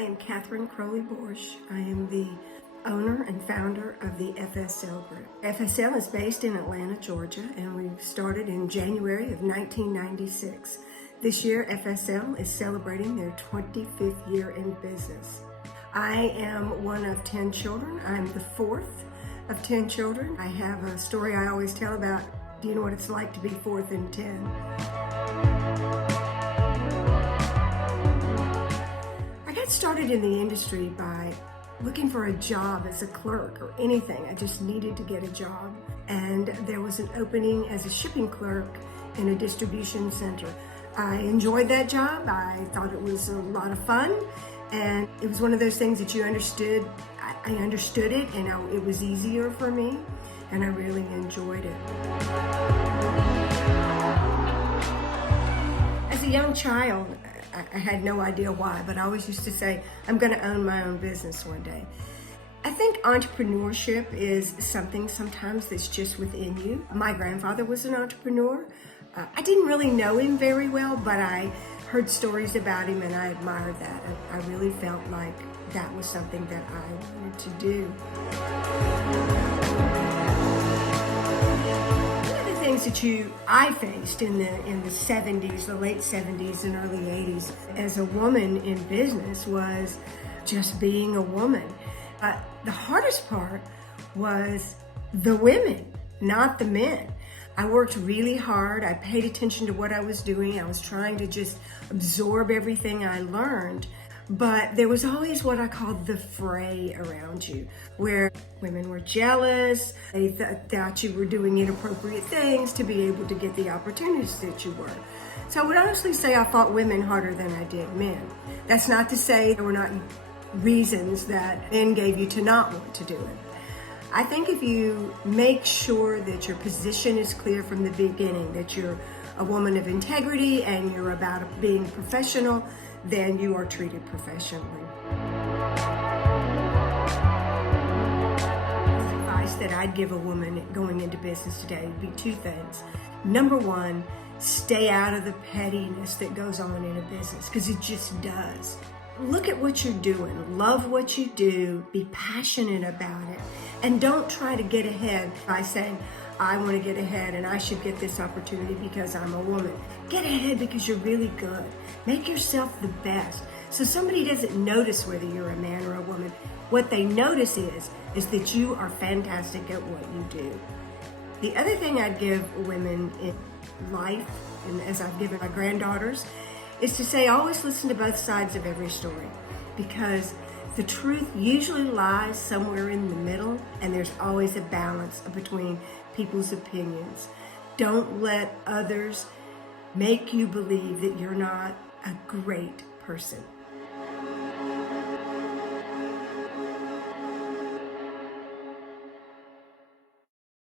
I am Katherine Crowley Borosh. I am the owner and founder of the FSL Group. FSL is based in Atlanta, Georgia, and we started in January of 1996. This year, FSL is celebrating their 25th year in business. I am one of 10 children. I'm the fourth of 10 children. I have a story I always tell about, do you know what it's like to be fourth in 10? I got started in the industry by looking for a job as a clerk or anything. I just needed to get a job. And there was an opening as a shipping clerk in a distribution center. I enjoyed that job. I thought it was a lot of fun. And it was one of those things that you understood. I understood it, and it was easier for me, and I really enjoyed it. As a young child, I had no idea why, but I always used to say, I'm going to own my own business one day. I think entrepreneurship is something sometimes that's just within you. My grandfather was an entrepreneur. I didn't really know him very well, but I heard stories about him and I admired that. I really felt like that was something that I wanted to do. Things that I faced in the 70s, the late 70s and early 80s as a woman in business was just being a woman. The hardest part was the women, not the men. I worked really hard. I paid attention to what I was doing. I was trying to just absorb everything I learned. But there was always what I called the fray around you, where women were jealous, they thought you were doing inappropriate things to be able to get the opportunities that you were. So I would honestly say I fought women harder than I did men. That's not to say there were not reasons that men gave you to not want to do it. I think if you make sure that your position is clear from the beginning, that you're a woman of integrity and you're about being professional, then you are treated professionally. The advice that I'd give a woman going into business today would be two things. Number one, stay out of the pettiness that goes on in a business, because it just does. Look at what you're doing, love what you do, be passionate about it, and don't try to get ahead by saying, I want to get ahead and I should get this opportunity because I'm a woman. Get ahead because you're really good. Make yourself the best. So somebody doesn't notice whether you're a man or a woman. What they notice is that you are fantastic at what you do. The other thing I'd give women in life, and as I've given my granddaughters, is to say always listen to both sides of every story, because the truth usually lies somewhere in the middle, and there's always a balance between people's opinions. Don't let others make you believe that you're not a great person.